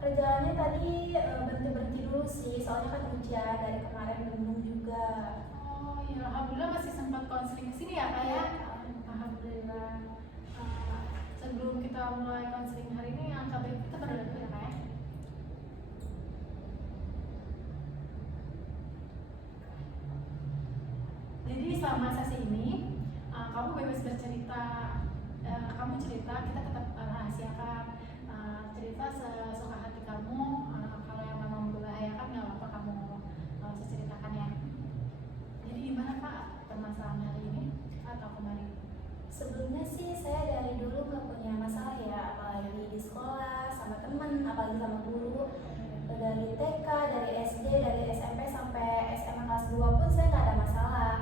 Perjalanannya tadi berhenti-berhenti dulu sih, soalnya kan hujan dari kemarin mendung juga. Oh ya, alhamdulillah masih sempat konseling di sini ya kak ya. Alhamdulillah. Eh, Sebelum kita mulai konseling hari ini, angka baik kita berdoa dulu ya kak ya. Jadi selama sesi ini, kamu bebas bercerita. Kamu cerita, kita tetap rahasiakan. Cerita sesuka hati kamu. Kalau yang memang membahayakan nggak apa-apa kamu bisa ceritakan ya. Jadi gimana kak permasalahan hari ini atau kemarin? Sebelumnya sih saya dari dulu nggak punya masalah ya, apalagi di sekolah sama temen, apalagi sama guru. Dari TK, dari SD, dari SMP sampai SMA kelas 2 pun saya nggak ada masalah.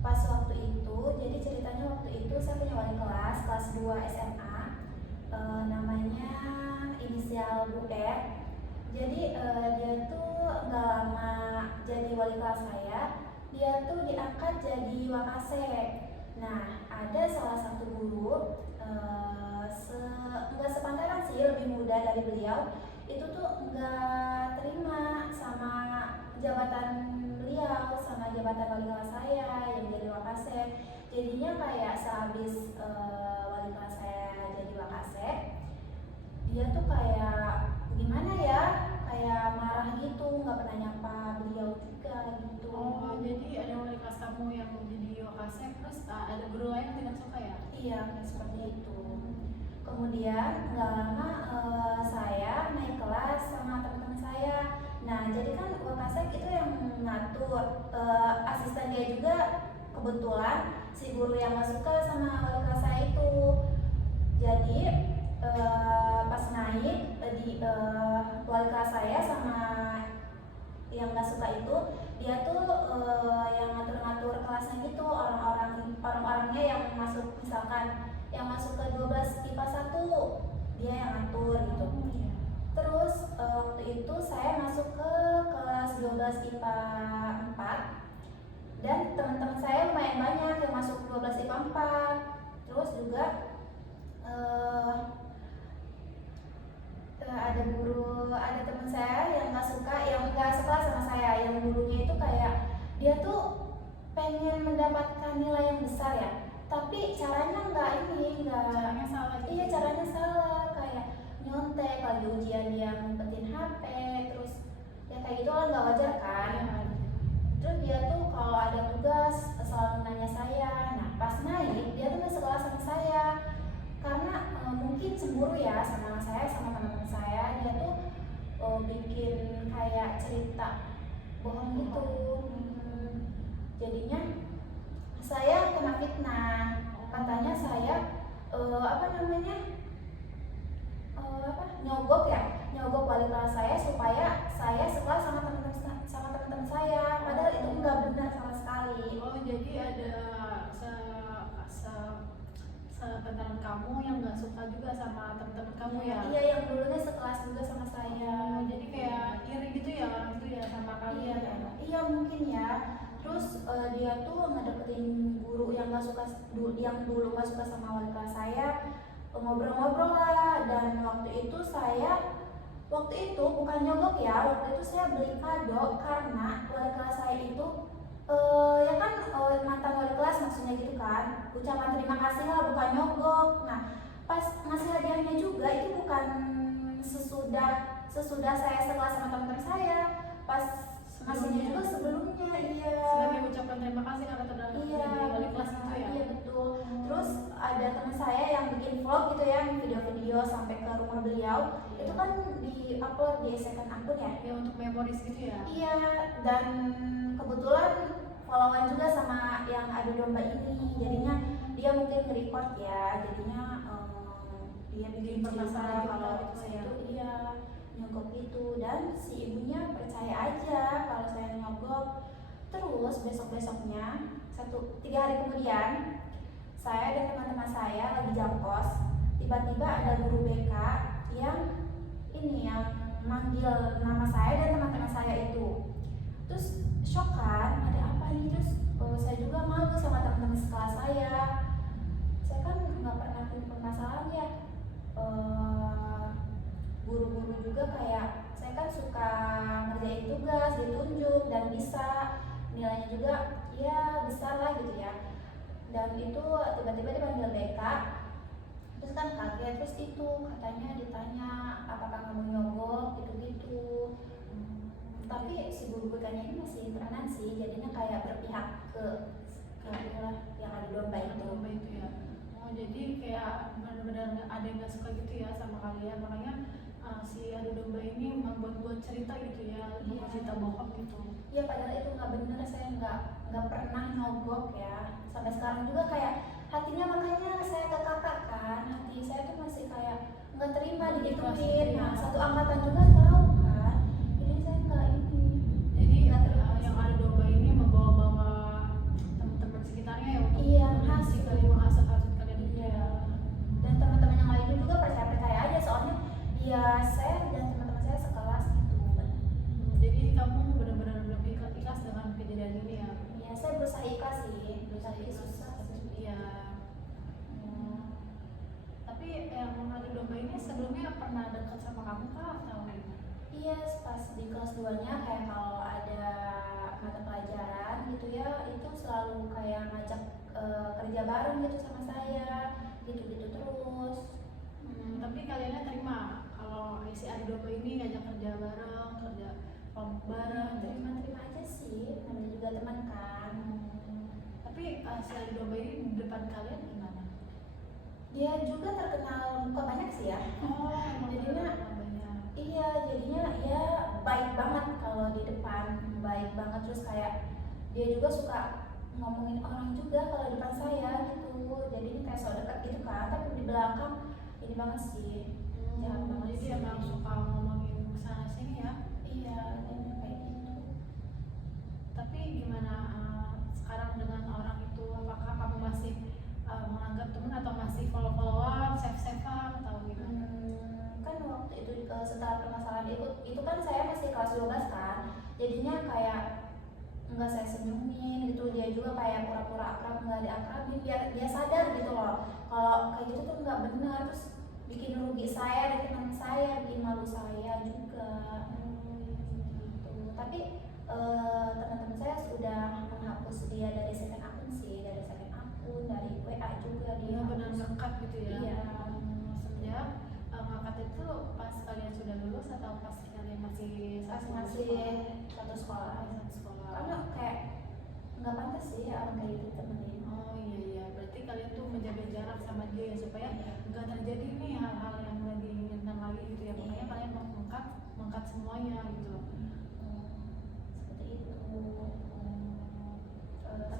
Pas waktu itu, jadi ceritanya waktu itu saya punya wali kelas 2 SMA, namanya inisial Bu R. Jadi dia tuh nggak lama jadi wali kelas saya, dia tuh diangkat jadi wakasek. Nah, ada salah satu guru nggak sepantaran sih, lebih muda dari beliau, itu tuh nggak terima sama jabatan beliau, sama jabatan wali kelas saya yang jadi wakasek. Jadinya kayak sehabis wali kelas saya jadi wakasek, dia tuh kayak gimana ya, kayak marah gitu, nggak pernah nyapa beliau juga gitu. Oh, jadi ada wali kelas kamu yang jadi wakasek, terus ada guru lain yang tidak suka ya? Iya, seperti itu. Kemudian nggak lama saya naik kelas sama teman-teman saya. Nah, jadi kan wakasek itu yang ngatur, asisten dia juga. Kebetulan si guru yang nggak suka sama wali kelas saya itu. Jadi pas naik di wali kelas saya sama yang nggak suka itu, dia tuh yang ngatur-ngatur kelasnya gitu, orang-orangnya yang masuk, misalkan yang masuk ke 12 IPA 1 dia yang ngatur gitu. Terus waktu itu saya masuk ke kelas 12 IPA 4 dan teman-teman saya lumayan banyak yang masuk 12 IPA 4. Terus juga ada teman saya yang nggak suka, yang nggak sekelas sama saya, yang dulunya itu kayak dia tuh pengen mendapatkan nilai yang besar ya, tapi caranya Caranya salah gitu. iya, caranya salah, kayak nyontek lagi ujian dia ngumpetin HP, terus ya kayak gitu kan nggak wajar kan. Terus dia tuh kalau ada tugas selalu nanya saya. Nah, pas naik dia tuh nggak sekelas sama saya karena mungkin cemburu ya sama saya, sama teman-teman saya. Dia tuh bikin kayak cerita bohong gitu. Jadinya saya kena fitnah. Katanya saya nyogok wali kelas saya supaya saya sekelas sama teman-teman saya. Padahal itu nggak benar sama sekali. Oh, jadi ada sebenarnya kamu yang nggak suka juga sama teman-teman kamu ya? Iya, yang dulunya sekelas juga sama saya. Jadi kayak iri gitu ya orang itu ya sama kamu? Iya mungkin ya. Terus dia tuh ngedeketin guru yang yang dulu nggak suka sama wali kelas saya, ngobrol-ngobrol lah. Dan waktu itu bukan nyogok ya, waktu itu saya beli kado karena wali kelas saya itu ya kan mantan wali kelas maksudnya gitu kan, ucapan terima kasih lah, bukan nyogok. Nah, pas ngasih hadiahnya juga itu bukan sesudah saya sekelas sama teman-teman saya, pas ngasihnya juga sebelumnya. Iya, sebagai ucapan terima kasih karena telah jadi wali kelas itu ya? Iya betul. Terus ada teman saya yang bikin vlog gitu ya, video-video sampai ke rumah beliau. Itu kan di-upload di second akun ya? Ya, untuk memoris gitu ya? Iya, dan kebetulan followan juga sama yang adu domba ini. Jadinya dia mungkin nge-record ya, jadinya dia bikin permasalahan kalau gitu saya itu iya nyogok itu. Dan si ibunya percaya aja kalau saya nyogok. Terus besok-besoknya 3 hari kemudian, saya dan teman-teman saya lagi jam kos, tiba-tiba ada guru BK yang manggil nama saya dan teman-teman saya itu. Terus shock kan, ada apa ini? Terus saya juga malu sama teman-teman sekelas saya. Saya kan nggak pernah punya permasalahan ya. guru-guru juga kayak saya kan suka ngerjain tugas ditunjuk dan bisa nilainya juga ya besar lah gitu ya, dan itu tiba-tiba dipanggil BK. Terus kan kaget, terus itu katanya ditanya apakah kamu nyogok gitu-gitu. Tapi si guru BK-nya ini masih temenan sih, jadinya kayak berpihak ke itulah yang adu domba itu. Ya. Oh jadi kayak benar-benar ada yang nggak suka gitu ya sama kalian, makanya si adu domba ini membuat cerita gitu ya, Iya. cerita bohong gitu. Iya padahal itu nggak bener, saya nggak pernah nyogok ya. Sampai sekarang juga kayak hatinya, makanya saya ke kakak kan, hati saya tuh masih kayak nggak terima digituin. Nah satu angkatan juga tahu kan, jadi saya nggak ini. Jadi nggak terima yang adu domba ini membawa-bawa teman-teman sekitarnya ya untuk Iya, menghasut kalian gitu Iya. ya. Dan teman-teman yang lainnya juga percaya aja, soalnya ya saya dan teman-teman saya sekelas gitu. Jadi kamu benar-benar ikhlas dengan kejadian ini ya? Ya saya berusaha ikhlas sih, tapi Ikhlas. susah sih. Iya. Tapi yang adu domba ini sebelumnya pernah dekat sama kamu kah atau gimana? Iya, pas di kelas 2-nya kayak kalau ada mata pelajaran gitu ya, itu selalu kayak ngajak kerja bareng gitu sama saya, gitu-gitu terus. Tapi kaliannya terima kalau si adu domba ini ngajak kerja bareng, kerja kelompok bareng, Terima-terima aja sih, namanya juga teman kan. Tapi si adu domba ini di depan kalian gimana? Dia juga terkenal muka banyak sih ya. Oh, emang Jadinya banyak. iya, jadinya ya baik banget kalau di depan, baik banget. Terus kayak dia juga suka ngomongin orang juga kalau di depan saya gitu. Jadi ini kayak so dekat gitu kan, tapi di belakang ini banget sih. Jahat banget Jadi sih. emang suka ngomongin sana sini ya. Iya, dan kayak gitu. Tapi gimana sekarang dengan orang itu? Apakah kamu masih menganggap teman atau masih follow-followan, save-savean atau gimana? Kan waktu itu setelah permasalahan itu kan saya masih kelas 12 kan, jadinya kayak nggak saya senyumin gitu, dia juga kayak pura-pura akrab nggak diakrabin biar dia sadar gitu loh kalau kayak gitu tuh nggak benar, terus bikin rugi saya dan teman saya, bikin malu saya juga gitu. Tapi teman-teman saya sudah menghapus dia dari second akun sih, dari second akun, dari WA juga dia Benar-benar ngekat gitu ya. Iya. Semenjak ngangkat itu pas kalian sudah lulus atau pas kalian masih satu sekolah. satu sekolah? Karena kayak nggak pantas sih orang kayak gitu temenin. Oh iya, berarti kalian tuh menjaga jarak sama dia ya supaya nggak terjadi nih hal-hal yang nggak diinginkan lagi gitu ya, makanya kalian mau mengangkat semuanya gitu. Seperti itu.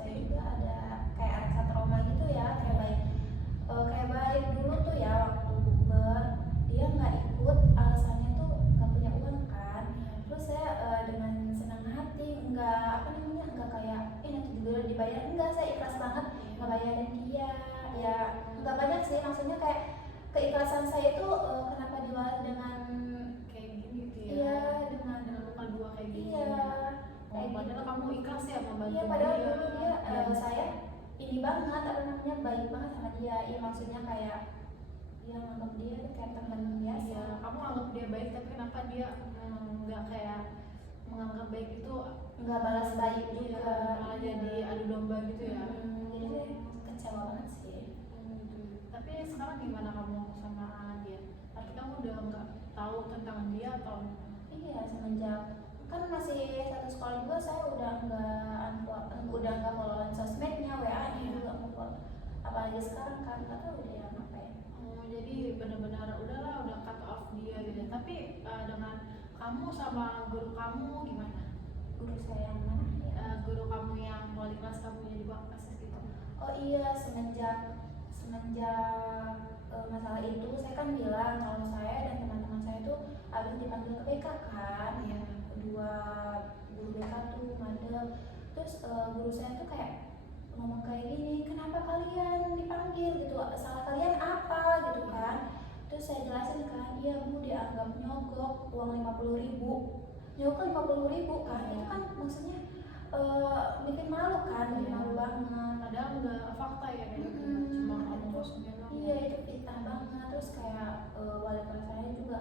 Saya juga ada kayak rasa trauma gitu ya, kayak baik dulu tuh ya waktu bukber dia nggak ikut, alasannya tuh nggak punya uang kan. Terus saya dengan senang hati nggak kayak nanti juga dibayar, enggak, saya ikhlas banget ngebayarin dia. Ya nggak banyak sih, maksudnya kayak keikhlasan saya itu kenapa dibalas dengan Kayak gini gitu ya. iya dengan bukan dua kayak gini. iya Oh, padahal kamu ikhlas ya membantu iya, padahal dia. dulu dia Iya. saya ini banget baik banget sama dia. Iya, maksudnya kayak dia nganggap dia tuh kayak teman biasa. Iya, kamu anggap dia baik tapi kenapa dia nggak kayak menganggap baik itu nggak balas baik iya, juga, malah jadi adu domba gitu ya. Jadi saya kecewa banget sih. Tapi sekarang gimana kamu sama dia? Tapi kamu udah nggak tahu tentang dia atau? Iya, semenjak kan masih satu sekolah juga, saya udah nggak followan sosmednya, WA-nya juga nggak follow. Apalagi sekarang kan nggak tahu dia ngapain. Jadi benar-benar udahlah, udah cut off dia gitu. Tapi dengan kamu sama guru kamu gimana? Guru saya yang mana ya? Guru kamu yang wali kelas kamu jadi bakas gitu. Oh iya, semenjak masalah itu saya kan bilang kalau saya dan teman-teman saya tuh harus dipanggil ke BK kan, ya kedua guru BK tuh madep. Terus guru saya tuh kayak ngomong kayak gini, kenapa kalian dipanggil gitu, salah kalian apa gitu kan. Terus saya jelasin kan, iya bu, dianggap nyogok uang 50.000, nyogok 50.000 kan, itu kan maksudnya bikin malu kan, bikin malu banget. Padahal nggak fakta ya, cuma ngomong kosongnya doang. Iya, itu fitnah banget. Terus kayak wali kelas saya juga,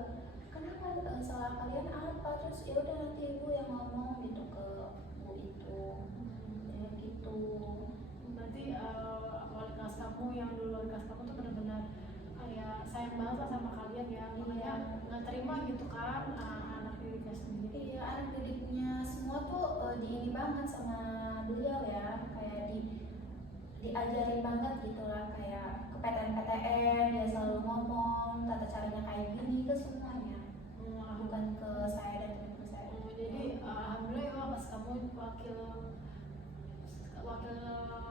salah kalian apa, terus ya udah nanti ibu yang ngomong gitu ke bu itu, ya gitu. Berarti wali kelas kamu yang dulu wali kelas kamu tuh benar-benar kayak sayang banget lah sama kalian ya, makanya nggak terima gitu kan anak didiknya sendiri. Iya, anak didiknya semua tuh diini banget sama beliau ya, kayak diajarin banget gitu lah, kayak ke PTN dia selalu ngomong tata caranya kayak gini ke semuanya, bukan ke saya dan teman saya. Jadi alhamdulillah ya pas kamu wakil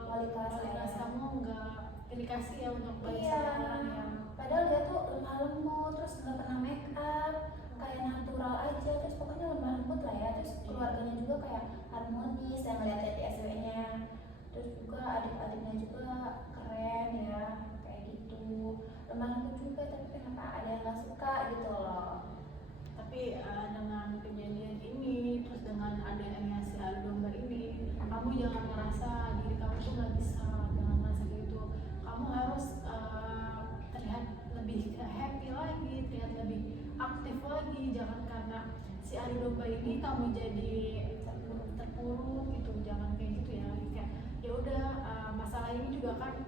Wali kelas kamu nggak dikasih ya untuk bagi iya, sama orang yang padahal dia tuh lemah lembut, terus nggak pernah make up, kayak natural aja, terus pokoknya lemah lembut lah ya, terus keluarganya juga kayak harmonis, yang ngeliat di SW-nya, terus juga adik-adiknya juga keren ya, kayak gitu, lemah lembut juga, tapi kenapa ada yang nggak suka gitu loh. tapi dengan kejadian ini terus dengan adanya si adu domba ini kamu jangan merasa diri kamu tuh nggak bisa, jangan merasa gitu, kamu harus terlihat lebih happy lagi, terlihat lebih aktif lagi, jangan karena si adu domba ini kamu jadi terpuruk gitu, jangan kayak gitu ya, kayak ya udah masalah ini juga kan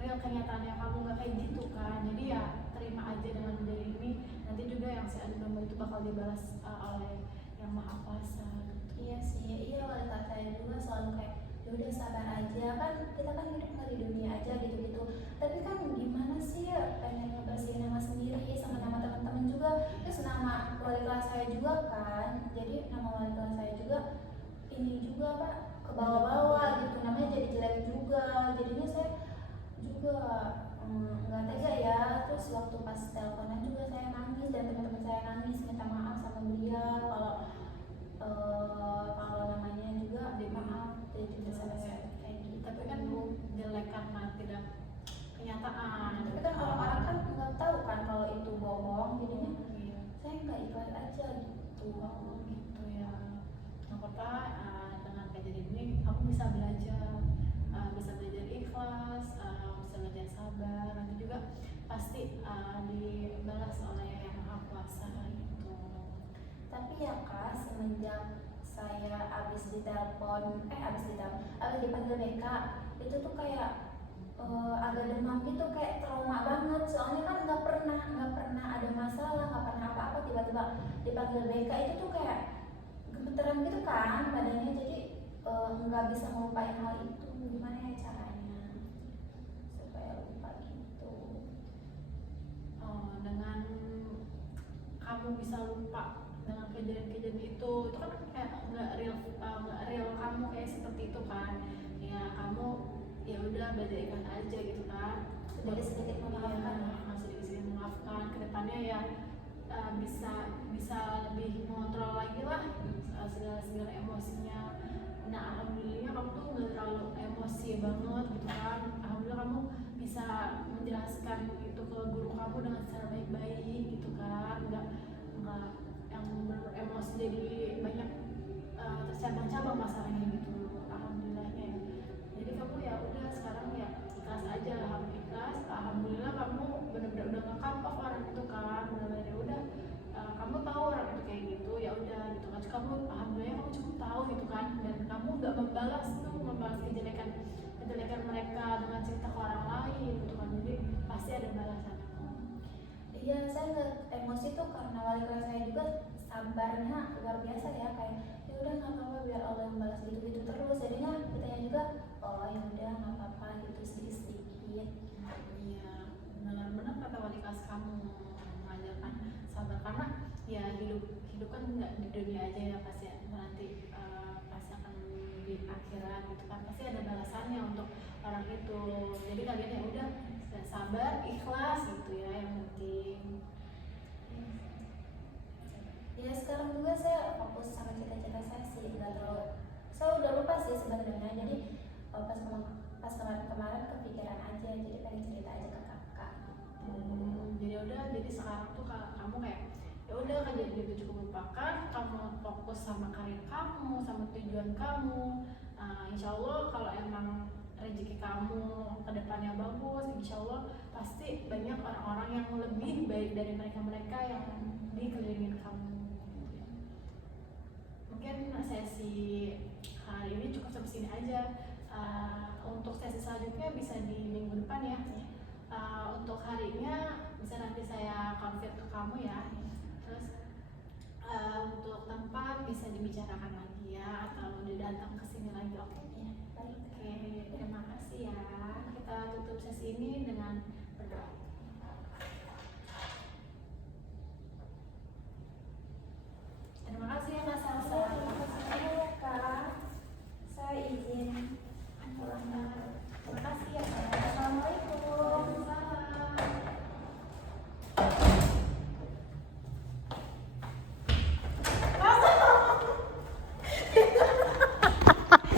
real kenyataannya kamu nggak kayak gitu kan, jadi ya terima aja dengan kejadian ini, nanti juga yang si adu domba itu bakal dibalas oleh yang maha kuasa gitu. Iya sih, iya wali kelas saya juga selalu kayak ya udah sabar aja, kan kita kan hidup nggak di dunia aja gitu-gitu, tapi kan gimana sih ya, pengen ngebersihin nama sendiri sama nama teman-teman juga, terus nama wali kelas saya juga kan, jadi nama wali kelas saya juga ini juga pak ke bawah-bawah gitu, namanya jadi jelek juga, jadinya saya juga nggak tega ya, terus waktu pas teleponan juga saya nangis dan teman-teman saya nangis minta maaf sama beliau kalau namanya juga maaf jadi saya kayak gitu. Tapi kan jelek karena tidak kenyataan, tapi kan orang-orang kan nggak tahu kan kalau itu bohong, jadinya iya. saya nggak ikhlas aja gitu. Gitu ya, nggak apa-apa, dengan kejadian ini kamu bisa belajar ikhlas, bisa belajar sabar, nanti juga pasti dibalas oleh yang maha kuasa gitu. Tapi ya kak, semenjak saya abis dipanggil BK, itu tuh kayak agak demam gitu, kayak trauma banget, soalnya kan nggak pernah ada masalah, nggak pernah apa-apa, tiba-tiba dipanggil BK itu tuh kayak gemeteran gitu kan badannya, jadi nggak bisa melupain hal itu. Gimana ya caranya supaya lupa gitu? Dengan kamu bisa lupa dengan kejadian-kejadian itu kan kayak nggak real kamu kayak seperti itu kan, ya kamu ya udah belajar ikhlas aja gitu kan, Sedikit-sedikit memaafkan ya. sedikit-sedikit memaafkan, kedepannya ya bisa lebih mengontrol lagi lah segala emosinya. Nah alhamdulillah kamu tuh nggak terlalu emosi banget gitu kan, alhamdulillah kamu bisa menjelaskan itu ke guru kamu dengan secara baik-baik gitu kan, nggak yang emosi jadi banyak tercabang-cabang masalahnya gitu, alhamdulillahnya. Jadi kamu ya udah sekarang ya ikhlas aja, alhamdulillah kamu benar-benar udah ngekapok orang itu kan, benar-benar ya udah kamu tahu orang itu kayak gitu, ya udah gitu kan, kamu alhamdulillah kamu cukup tahu gitu kan, dan kamu nggak membalas kejelekan mereka dengan cerita ke orang lain gitu kan, jadi pasti ada balasan. Iya, saya nggak emosi tuh karena wali kelas saya juga sabarnya luar biasa ya, kayak ya udah nggak apa-apa biar Allah yang balas gitu-gitu terus, jadinya kitanya juga oh ya udah nggak apa-apa gitu sedikit-sedikit. Iya, benar-benar kata wali kelas kamu mengajarkan sabar, karena ya hidup kan nggak di dunia aja ya, pasti nanti pasti akan di akhirat gitu kan, pasti ada balasannya untuk orang itu. Jadi kalian ya udah sabar, ikhlas gitu ya yang penting. Ya sekarang juga saya fokus sama cita-cita saya sih, nggak terlalu, saya udah lupa sih sebenarnya, jadi pas kemarin kepikiran aja, jadi pengen cerita aja ke kakak. Jadi udah, jadi sekarang tuh kamu kayak ya udah kejadian itu cukup lupakan, kamu fokus sama karir kamu, sama tujuan kamu. Insya Allah kalau emang rezeki kamu kedepannya bagus, insya Allah pasti banyak orang-orang yang lebih baik dari mereka-mereka yang dikelilingin kamu. Mungkin sesi hari ini cukup sampai sini aja. Untuk sesi selanjutnya bisa di minggu depan ya. Untuk harinya bisa nanti saya konfirm ke kamu ya. Terus untuk tempat bisa dibicarakan lagi ya, atau datang ke sini lagi. Oke. Ya, baik. Oke, terima kasih ya. Kita tutup sesi ini dengan berdoa.